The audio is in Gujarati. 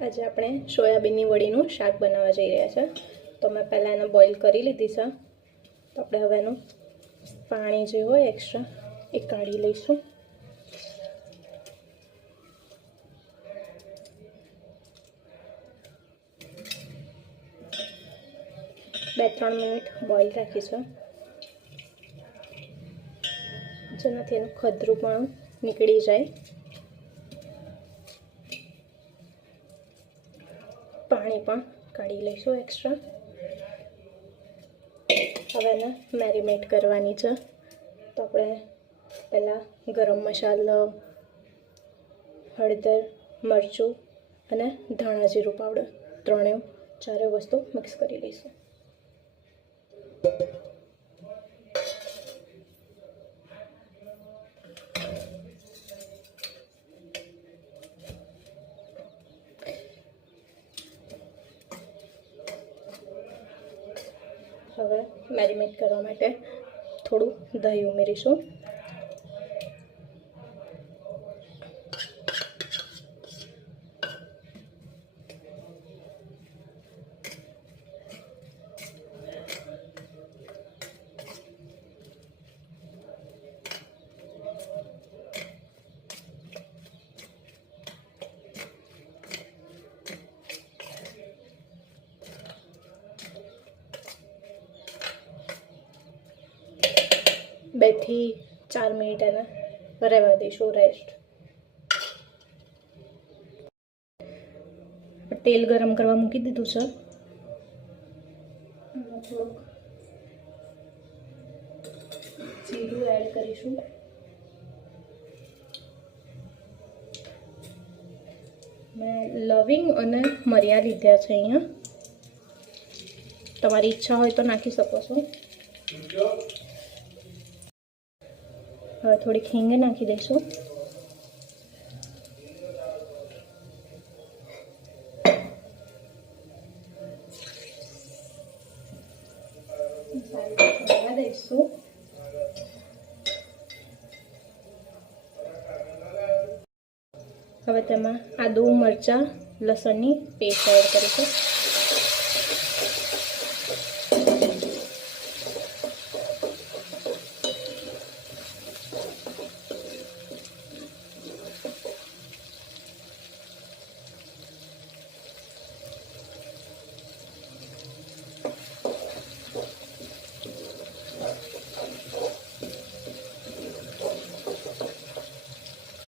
આજે આપણે સોયાબીનની વડીનું શાક બનાવવા જઈ રહ્યા છે। તો મેં પહેલાં એને બોઇલ કરી લીધી છે। તો આપણે હવે એનું પાણી જે હોય એક્સ્ટ્રા એ કાઢી લઈશું। બે 3 મિનિટ બોઇલ રાખીશું જેનાથી એનું ખદરુંપણું નીકળી જાય। પાણી પણ કાઢી લઈશું એક્સ્ટ્રા। હવે એને મેરિનેટ કરવાની છે। તો આપણે પહેલાં ગરમ મસાલો, હળદર, મરચું અને ધાણા જીરું પાવડર ચારે વસ્તુ મિક્સ કરી લઈશું। હવે મેરિનેટ કરવા માટે થોડું દહીં ઉમેરીશું। બે થી 4 મિનિટ એને રહેવા દઈશું રેસ્ટ। તેલ ગરમ કરવા મૂકી દીધું છે। થોડુંક જીરું એડ કરીશું। મેં લવિંગ અને મરિયા લીધા છે અહીંયા। તમારી ઈચ્છા હોય તો નાખી શકો છો। હવે થોડીક હિંગ નાખી દઈશું। દઈશું હવે તેમાં આદુ, મરચાં, લસણની પેસ્ટ એડ કરીશું।